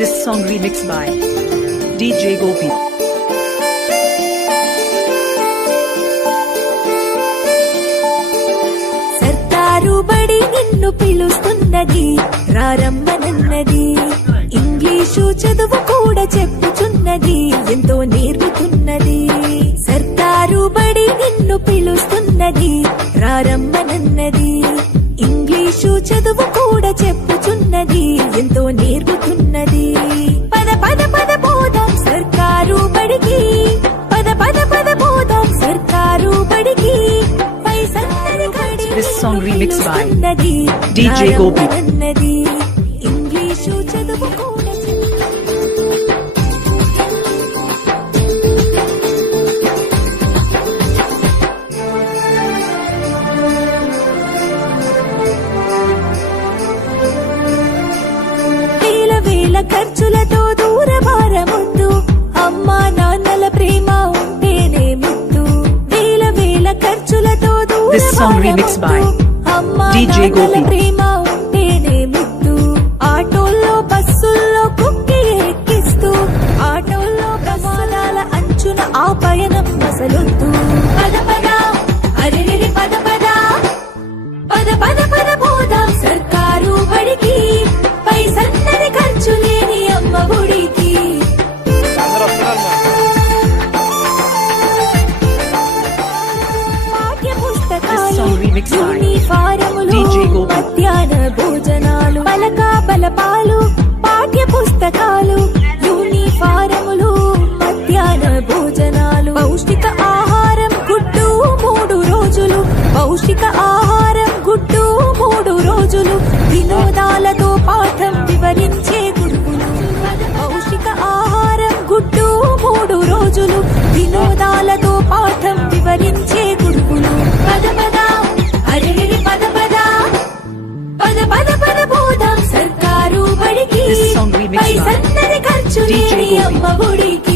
This song remixed by DJ Gopi. సర్కారు బడి నిన్ను పిలుస్తున్నది, రారమ్మనన్నది. ఇంగ్లీషు చదువు కూడా చెప్పుచున్నది, ఎంతో నేర్పుతున్నది. సర్కారు బడి నిన్ను పిలుస్తున్నది, రారమ్మనన్నది. ఇంగ్లీషు చదువు కూడా చెప్పుచున్నది, ఎంతో నేర్పుతున్నది. పద పద పద పోదాం సర్కారు బడికి, పద పద పద పోదాం సర్కారు బడికి. This song remixed by DJ Gopi. English చదువు కూడా వేల వేల ఖర్చులతో దూరభారముద్దు, అమ్మా నాన్నల ప్రేమ ఉంటేనే ముద్దు. వేల వేల ఖర్చులతో This song remixed by DJ Gopi. ప్రేమ ఉంటేనే ముద్దు. ఆటోల్లో బస్సుల్లో కుక్కి ఎక్కిస్తూ, ఆటోల్లో ప్రమాదాల అంచున ఆ పయనం అసలొద్దు. పద పద అరెరెరి పద పద, పద పద పద పోదాం సర్కారు బడికి. పైసన్నది ఖర్చు లేని అమ్మ గుడికి. పాఠ్య పుస్తకాలు, యూనిఫారములు, మధ్యాహ్న భోజనాలు, పలక బలపాలు. పాఠ్య పుస్తకాలు, యూనిఫారములు, మధ్యాహ్న భోజనాలు. పౌష్టిక ఆహారం గుడ్డు 3 రోజులు, పౌష్టిక ఆహారం గుడ్డు 3 రోజులు. వినోదాలతో పాఠం వివరించే గురువులు. పౌష్టిక ఆహారం గుడ్డు 3 రోజులు, వినోదాలతో పాఠం వివరించే గురువులు. పద పద అరెరెరి పద పద, పద పద పద పోదాం సర్కారు బడికి. This song remixed by పైసన్నది ఖర్చు DJ లేని Gopi. అమ్మ గుడికి.